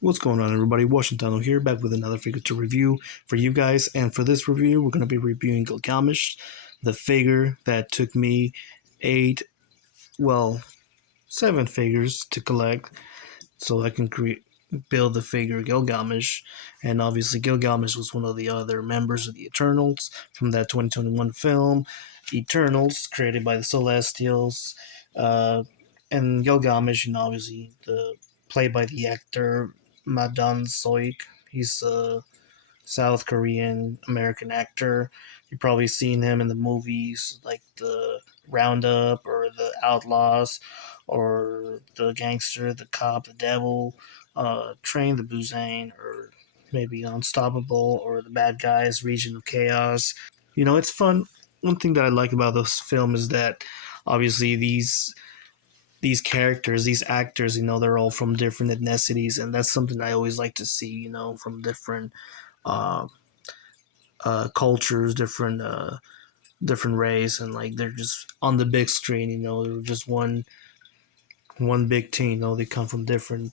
What's going on, everybody? Washington here, back with another figure to review for you guys. And for this review, we're going to be reviewing Gilgamesh, the figure that took me eight, well, 7 figures to collect so I can build the figure Gilgamesh. And obviously, Gilgamesh was one of the other members of the Eternals from that 2021 film, Eternals, created by the Celestials. Uh, and Gilgamesh, obviously, played by the actor Madan Soik. He's a South Korean American actor. You've probably seen him in the movies like the Roundup or the Outlaws or the Gangster, the Cop, the Devil, Train the Busan, or maybe Unstoppable or the Bad Guys, Region of Chaos. It's fun. One thing that I like about this film is that obviously these characters, these actors, they're all from different ethnicities, and that's something I always like to see, from different uh, cultures, different race, and like they're just on the big screen. They're just one big team. They come from different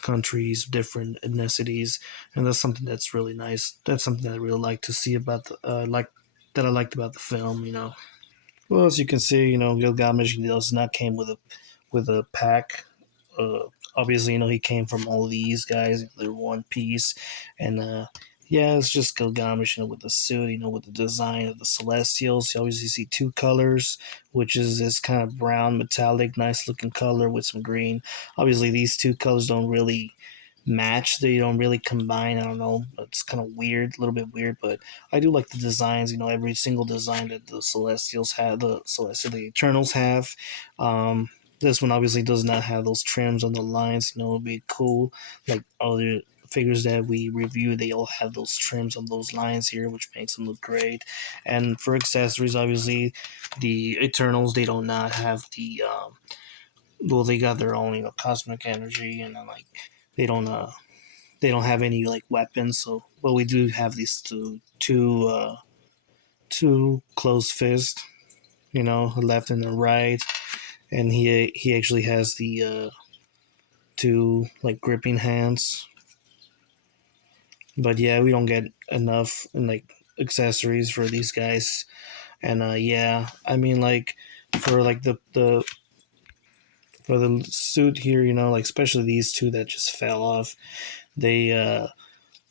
countries, different ethnicities, and that's something that's really nice. That's something that I really like to see about the that I liked about the film. Well, as you can see, Gilgamesh does not came with a pack. Obviously, he came from all these guys. They're one piece, and yeah, it's just Gilgamesh, with the suit, with the design of the Celestials. You always see two colors, which is this kind of brown, metallic, nice looking color with some green. Obviously, these two colors don't really match. They don't really combine. I don't know. It's kind of weird, a little bit weird, but I do like the designs. Every single design that the Celestials have, the Eternals have. This one obviously does not have those trims on the lines. It'd be cool. Like other figures that we review, they all have those trims on those lines here, which makes them look great. And for accessories, obviously, the Eternals, they do not have the well, they got their own, cosmic energy, and then like they don't they don't have any like weapons. So, but we do have these two closed fists, a left and a right, and he actually has the two like gripping hands. But yeah, we don't get enough like accessories for these guys, and yeah, I mean like for like the for the suit here, like especially these two that just fell off, they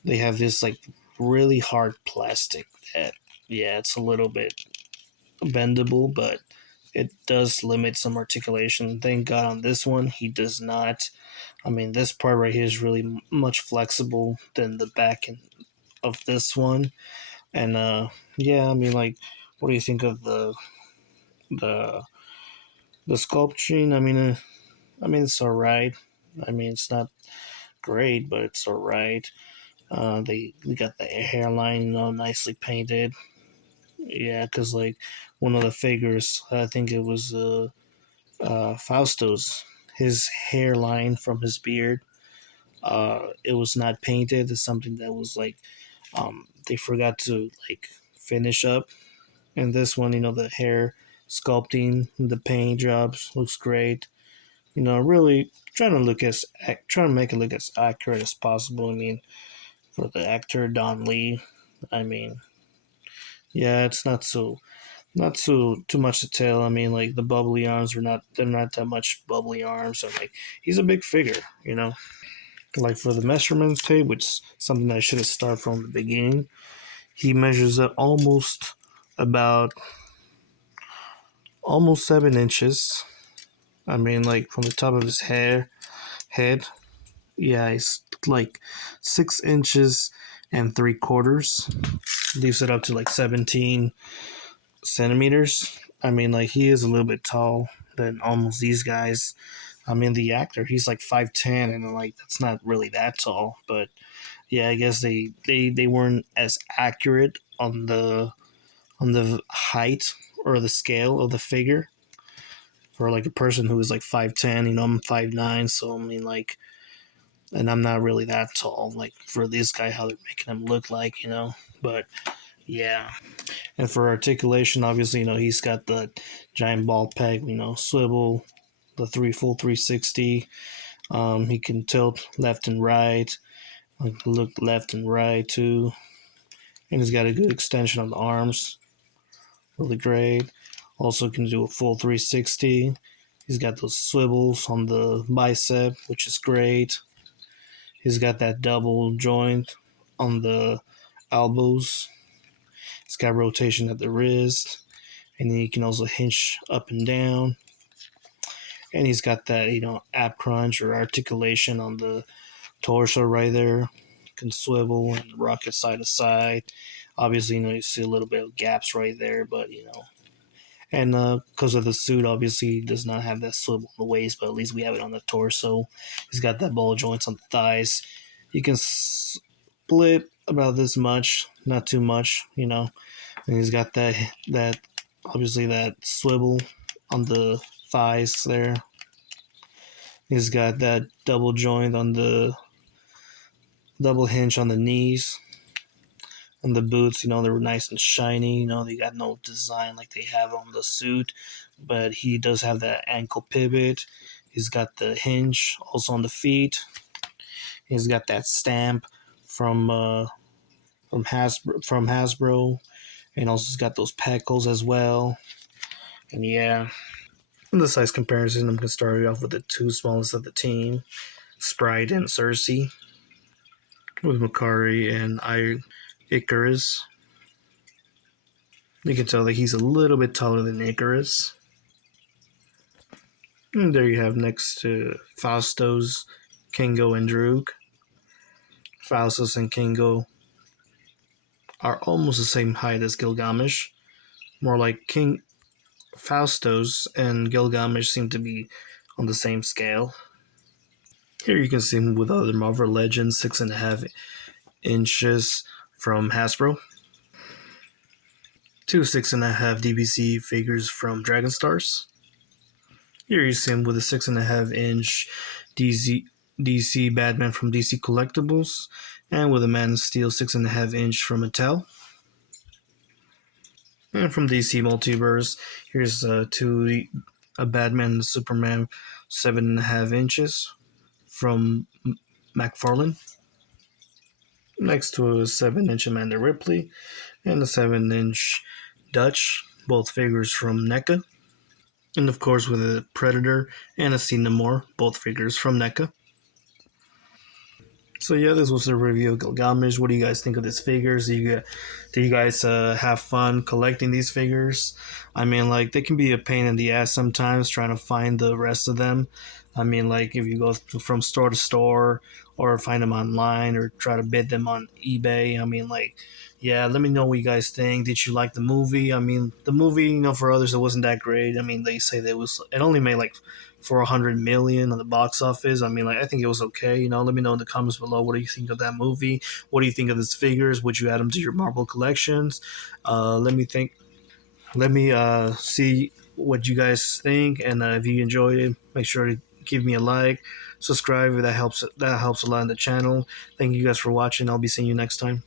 they have this like really hard plastic that, yeah, it's a little bit bendable, but it does limit some articulation. Thank God on this one he does not. I mean, this part right here is really much flexible than the back of this one. And yeah, I mean, like, what do you think of the the sculpturing? I mean, it's all right. I mean, it's not great, but it's all right. They got the hairline, nicely painted. Yeah, because like one of the figures, I think it was Fausto's, his hairline from his beard. It was not painted. It's something that was like they forgot to like finish up. And this one, the hair sculpting, the paint jobs looks great. Really trying to make it look as accurate as possible. I mean, for the actor Don Lee, I mean, yeah, it's not so too much to tell. I mean, like the bubbly arms are not they're not that much bubbly arms. So like he's a big figure. Like for the measurement tape, which is something I should have started from the beginning. He measures up about almost 7 inches. I mean, like from the top of his head, yeah, he's like 6 inches and 3/4. Leaves it up to like 17 centimeters. I mean, like he is a little bit tall than almost these guys. I mean, the actor, he's like 5'10", and like that's not really that tall. But yeah, I guess they weren't as accurate on the height or the scale of the figure for like a person who is like 5'10". I'm 5'9", so I mean like, and I'm not really that tall. Like for this guy, how they're making him look like. But yeah, and for articulation, obviously, he's got the giant ball peg, swivel, the full 360. He can tilt left and right, look left and right too, and he's got a good extension on the arms, really great. Also can do a full 360. He's got those swivels on the bicep, which is great. He's got that double joint on the elbows. He's got rotation at the wrist, and then he can also hinge up and down. And he's got that, ab crunch or articulation on the torso right there. Can swivel and rock it side to side. Obviously, you see a little bit of gaps right there, but and because of the suit, obviously, he does not have that swivel on the waist, but at least we have it on the torso. He's got that ball joints on the thighs. You can split about this much, not too much. And he's got that obviously that swivel on the thighs there. He's got that double joint on the double hinge on the knees. And the boots, they're nice and shiny. They got no design like they have on the suit, but he does have that ankle pivot. He's got the hinge also on the feet. He's got that stamp from Hasbro, and also he's got those peckles as well. And yeah, in the size comparison, I'm gonna start off with the two smallest of the team, Sprite and Cersei, with Makari and Icarus. You can tell that he's a little bit taller than Icarus. And there you have next to Faustos, Kingo, and Droog. Faustos and Kingo are almost the same height as Gilgamesh. More like King Faustos and Gilgamesh seem to be on the same scale. Here you can see him with other Marvel Legends 6.5 inches from Hasbro. Two 6.5 DBC figures from Dragon Stars. Here you see him with a 6.5 inch DC Batman from DC Collectibles, and with a Man of Steel 6.5 inch from Mattel. And from DC Multiverse, here's a Batman and Superman 7.5 inches from McFarlane. Next to a 7 inch Amanda Ripley and a 7 inch Dutch, both figures from NECA. And of course, with a Predator and a Namor, both figures from NECA. So yeah, this was the review of Gilgamesh. What do you guys think of these figures? Do you guys have fun collecting these figures? I mean, like, they can be a pain in the ass sometimes trying to find the rest of them. I mean, like, if you go from store to store or find them online or try to bid them on eBay. I mean, like, yeah, let me know what you guys think. Did you like the movie? I mean, the movie, for others, it wasn't that great. I mean, they say that it only made like 400 million on the box office. I mean, like, I think it was okay. Let me know in the comments below. What do you think of that movie? What do you think of these figures? Would you add them to your Marvel collections? Let me think. Let me see what you guys think, and if you enjoyed it, make sure to give me a like, subscribe. That helps a lot in the channel. Thank you guys for watching. I'll be seeing you next time.